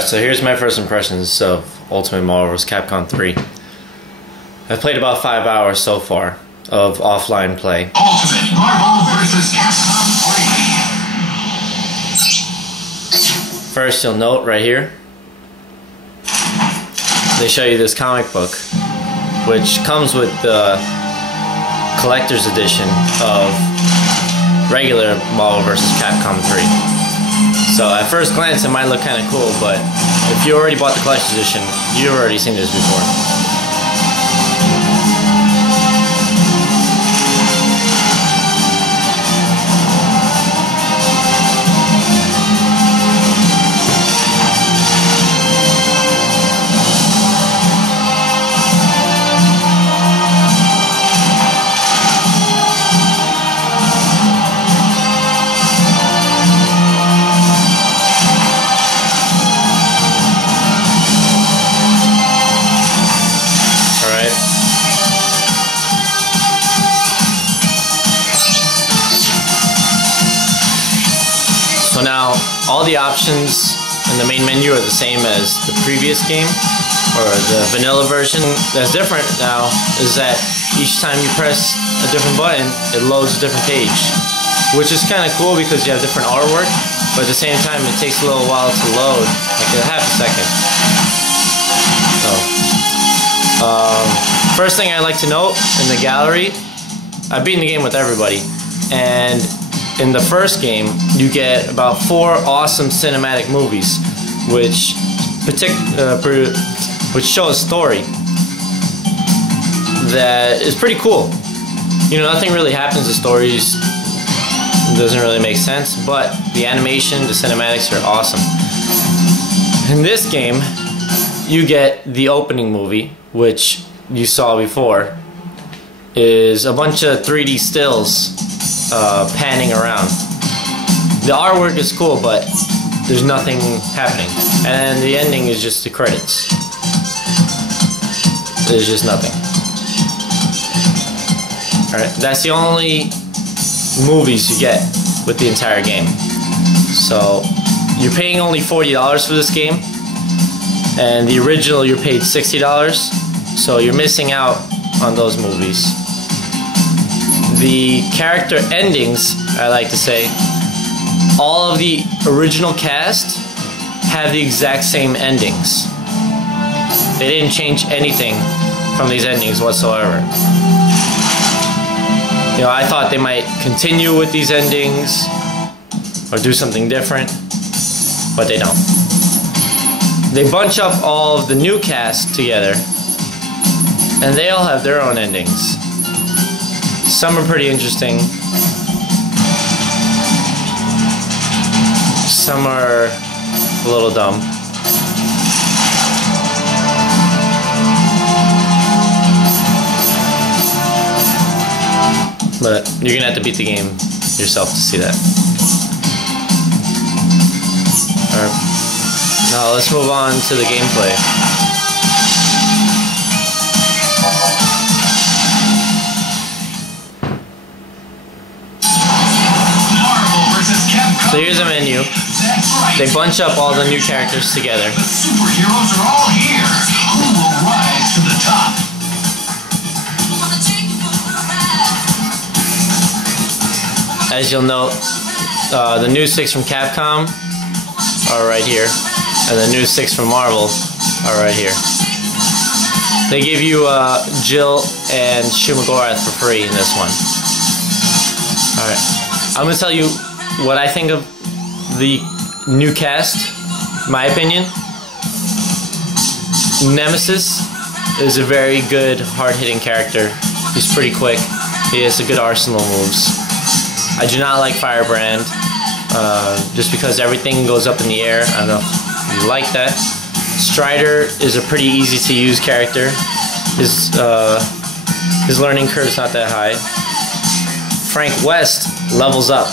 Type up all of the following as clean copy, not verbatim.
Alright, so here's my first impressions of Ultimate Marvel vs. Capcom 3. I've played about 5 hours so far of offline play. Ultimate Marvel vs. Capcom 3. First, you'll note right here, they show you this comic book, which comes with the collector's edition of regular Marvel vs. Capcom 3. So at first glance it might look kind of cool, but if you already bought the collector's edition, you've already seen this before. So now, all the options in the main menu are the same as the previous game, or the vanilla version. That's different now is that each time you press a different button, it loads a different page, which is kind of cool because you have different artwork, but at the same time it takes a little while to load, like a half a second. So, first thing I like to note in the gallery, I've beaten the game with everybody, and in the first game, you get about 4 awesome cinematic movies, which show a story that is pretty cool. You know, nothing really happens. The stories doesn't really make sense, but the animation, the cinematics are awesome. In this game, you get the opening movie, which you saw before, is a bunch of 3D stills panning around. The artwork is cool, but there's nothing happening. And the ending is just the credits. There's just nothing. Alright, that's the only movies you get with the entire game. So, you're paying only $40 for this game, and the original you paid $60, so you're missing out on those movies. The character endings, I like to say, all of the original cast have the exact same endings. They didn't change anything from these endings whatsoever. You know, I thought they might continue with these endings or do something different, but they don't. They bunch up all of the new cast together, and they all have their own endings. Some are pretty interesting. Some are a little dumb. But you're gonna have to beat the game yourself to see that. Alright. Now let's move on to the gameplay. So here's a menu. They bunch up all the new characters together. The superheroes are all here. Who will rise to the top? As you'll note, the new 6 from Capcom are right here, and the new 6 from Marvel are right here. They give you Jill and Shumagorath for free in this one. Alright, I'm going to tell you what I think of the new cast. My opinion, Nemesis is a very good, hard-hitting character. He's pretty quick. He has a good arsenal of moves. I do not like Firebrand, just because everything goes up in the air. I don't know if you like that. Strider is a pretty easy-to-use character. His learning curve is not that high. Frank West levels up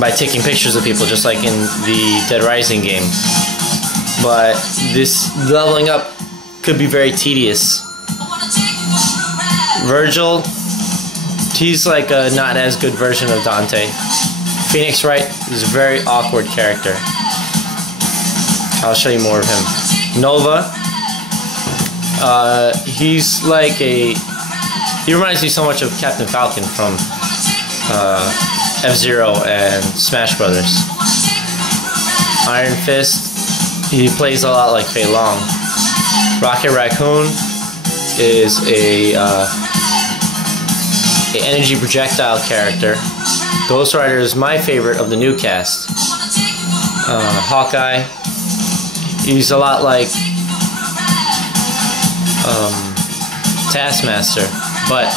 by taking pictures of people, just like in the Dead Rising game. But this leveling up could be very tedious. Virgil, he's like a not as good version of Dante. Phoenix Wright is a very awkward character. I'll show you more of him. Nova. He's like he reminds me so much of Captain Falcon from F-Zero and Smash Brothers. Iron Fist, he plays a lot like Fei Long. Rocket Raccoon is a energy projectile character. Ghost Rider is my favorite of the new cast. Hawkeye, he's a lot like Taskmaster, but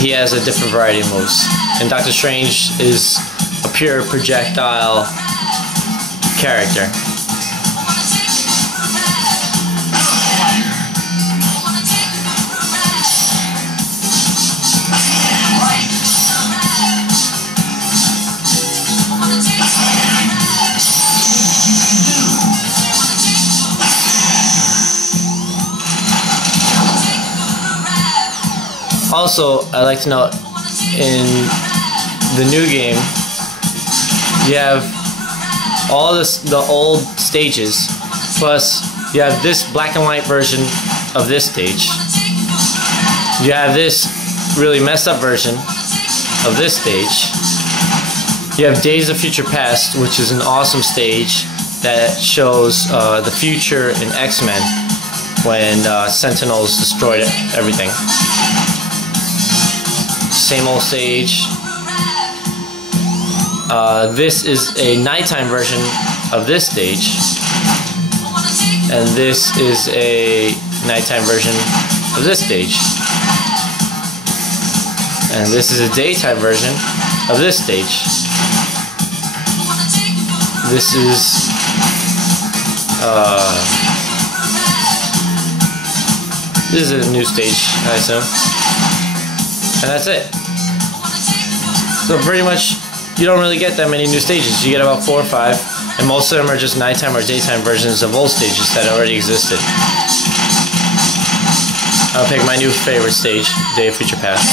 he has a different variety of moves. And Doctor Strange is a pure projectile character. Also, I'd like to note, in the new game, you have all the old stages, plus you have this black and white version of this stage. You have this really messed up version of this stage. You have Days of Future Past, which is an awesome stage that shows the future in X-Men when Sentinels destroyed everything. Same old stage. This is a nighttime version of this stage, and this is a nighttime version of this stage, and this is a daytime version of this stage. This is a new stage, I assume, and that's it. So pretty much, you don't really get that many new stages. You get about 4 or 5, and most of them are just nighttime or daytime versions of old stages that already existed. I'll pick my new favorite stage, Day of Future Past.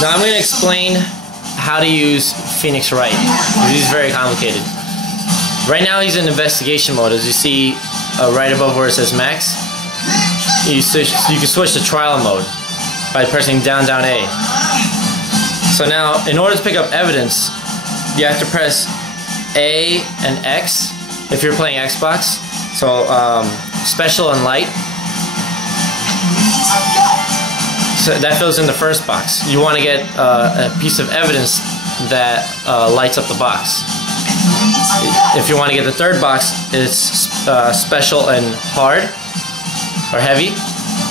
Now I'm going to explain how to use Phoenix Wright. He's very complicated. Right now he's in investigation mode. As you see right above where it says max, you can switch to trial mode by pressing down A. So now, in order to pick up evidence, you have to press A and X if you're playing Xbox. So special and light. So that fills in the first box. You want to get a piece of evidence that lights up the box. If you want to get the third box, it's special and hard or heavy,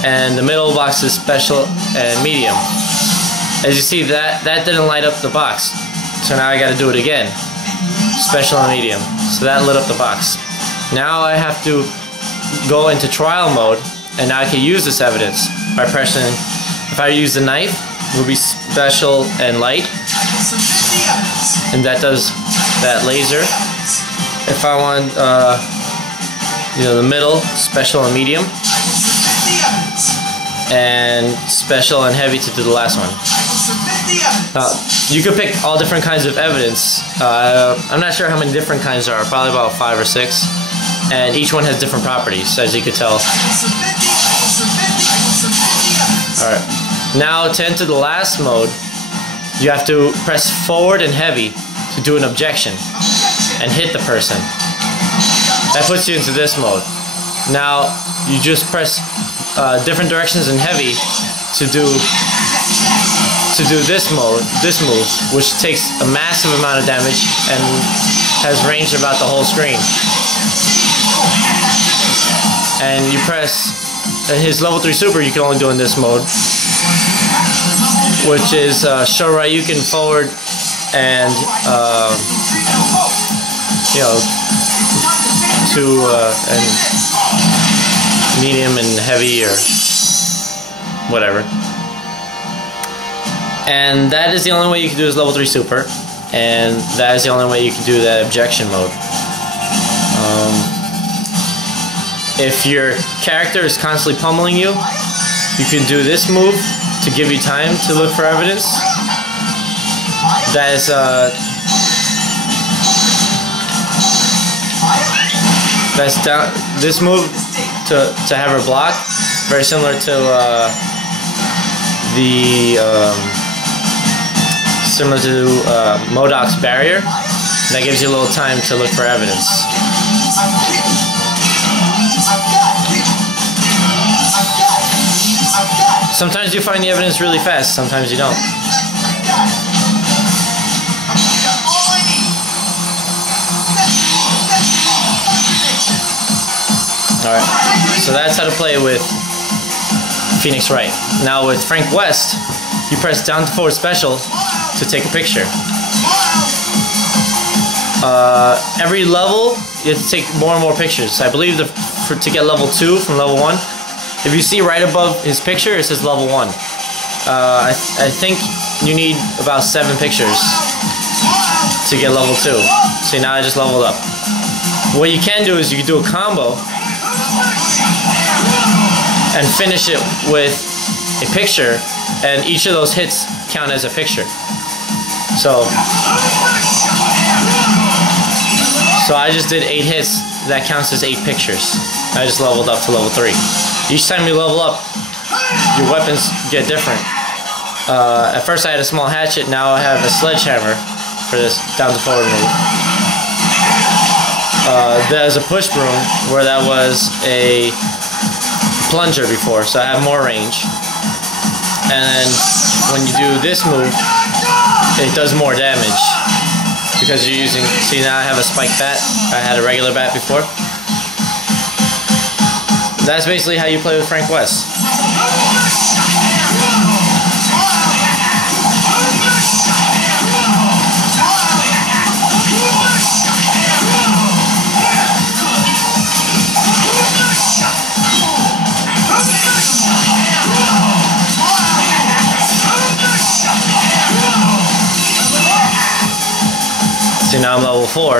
and the middle box is special and medium. As you see, that didn't light up the box, so now I got to do it again. Special and medium. So that lit up the box. Now I have to go into trial mode, and now I can use this evidence by pressing. If I use the knife, it will be special and light, and that does that laser. If I want, the middle, special and medium, and special and heavy to do the last one. You could pick all different kinds of evidence. I'm not sure how many different kinds there are, probably about 5 or 6, and each one has different properties, as you could tell. Alright, now to enter the last mode, you have to press forward and heavy to do an objection and hit the person. That puts you into this mode. Now you just press different directions and heavy to do this move, which takes a massive amount of damage and has range about the whole screen. And you press his level 3 super, you can only do in this mode, which is Shoryuken forward and and medium and heavy or whatever. And that is the only way you can do his level 3 super. and that is the only way you can do that objection mode. If your character is constantly pummeling you, you can do this move to give you time to look for evidence. That is that's down. This move to have her block, very similar to MODOK's barrier. That gives you a little time to look for evidence. Sometimes you find the evidence really fast, sometimes you don't. Alright, so that's how to play with Phoenix Wright. Now with Frank West, you press down to forward special to take a picture. Every level, you have to take more and more pictures. I believe to get level 2 from level 1, if you see right above his picture, it says level 1. I think you need about 7 pictures to get level 2. See, now I just leveled up. What you can do is you can do a combo and finish it with a picture, and each of those hits count as a picture. So I just did 8 hits. That counts as 8 pictures. I just leveled up to level 3. Each time you level up, your weapons get different. At first I had a small hatchet, now I have a sledgehammer for this down to forward move. There's a push broom where that was a plunger before, so I have more range. And when you do this move, it does more damage because you're using, see, now I have a spike bat. I had a regular bat before. That's basically how you play with Frank West. See, now I'm level 4.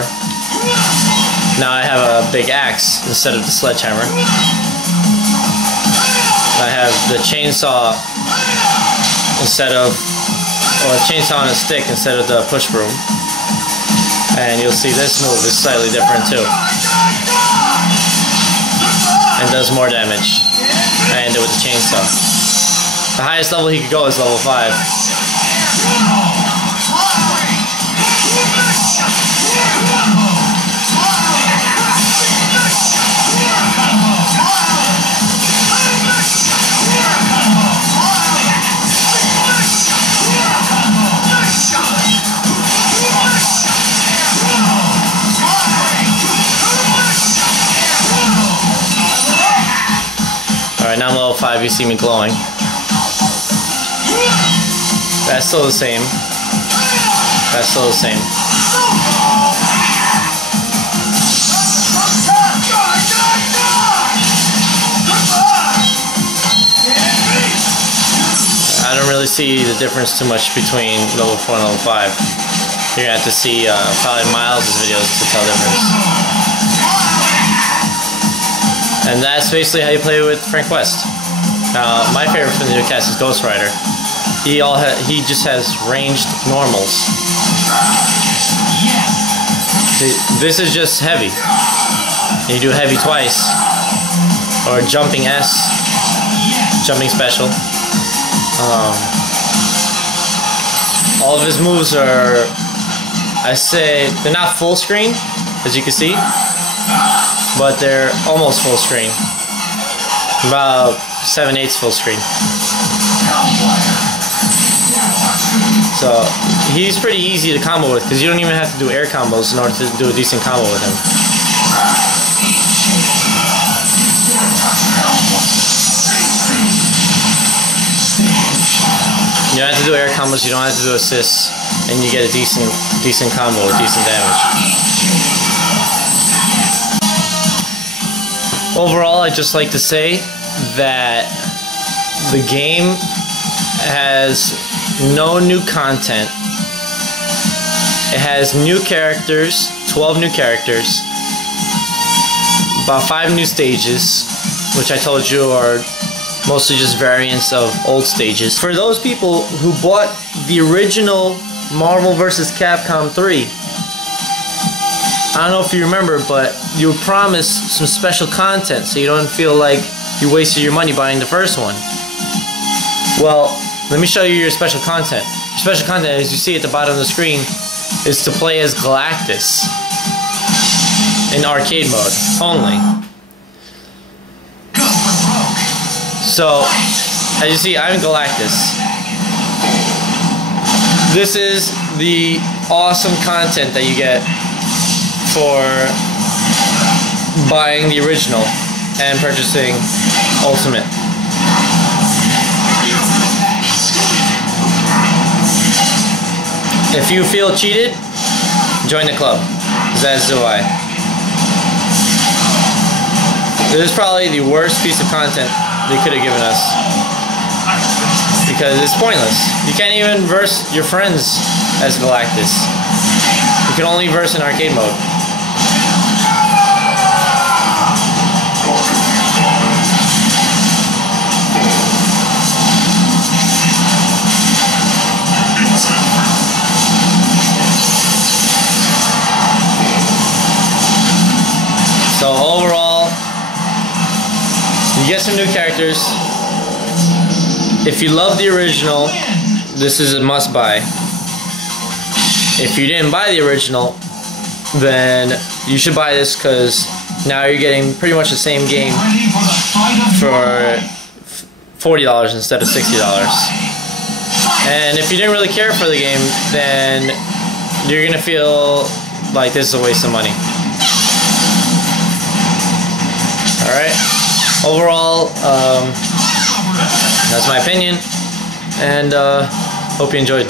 Now I have a big axe instead of the sledgehammer. I have the chainsaw instead of, or a chainsaw and a stick instead of the push broom. And you'll see this move is slightly different too. And does more damage. I end it with the chainsaw. The highest level he could go is level 5. Alright, now I'm level 5, you see me glowing. That's still the same. That's still the same. I don't really see the difference too much between level 4 and level 5. You're gonna have to see probably Miles' videos to tell the difference. And that's basically how you play with Frank West. Now, my favorite from the new cast is Ghost Rider. He just has ranged normals. See, this is just heavy. You do heavy twice, or jumping S, jumping special. All of his moves are, I say, they're not full screen, as you can see, but they're almost full screen. About 7/8 full screen. So he's pretty easy to combo with because you don't even have to do air combos in order to do a decent combo with him. You don't have to do air combos, you don't have to do assists, and you get a decent combo with decent damage. Overall, I'd just like to say that the game has no new content. It has new characters, 12 new characters, about 5 new stages, which I told you are mostly just variants of old stages. For those people who bought the original Marvel vs. Capcom 3, I don't know if you remember, but you were promised some special content so you don't feel like you wasted your money buying the first one. Well, let me show you your special content. Your special content, as you see at the bottom of the screen, is to play as Galactus in arcade mode only. So, as you see, I'm Galactus. This is the awesome content that you get for buying the original and purchasing Ultimate. If you feel cheated, join the club, as do I. This is probably the worst piece of content they could have given us, because it's pointless. You can't even verse your friends as Galactus. You can only verse in arcade mode. So overall, you get some new characters. If you love the original, this is a must buy. If you didn't buy the original, then you should buy this, because now you're getting pretty much the same game for $40 instead of $60. And if you didn't really care for the game, then you're gonna feel like this is a waste of money. Alright, overall, that's my opinion, and hope you enjoyed.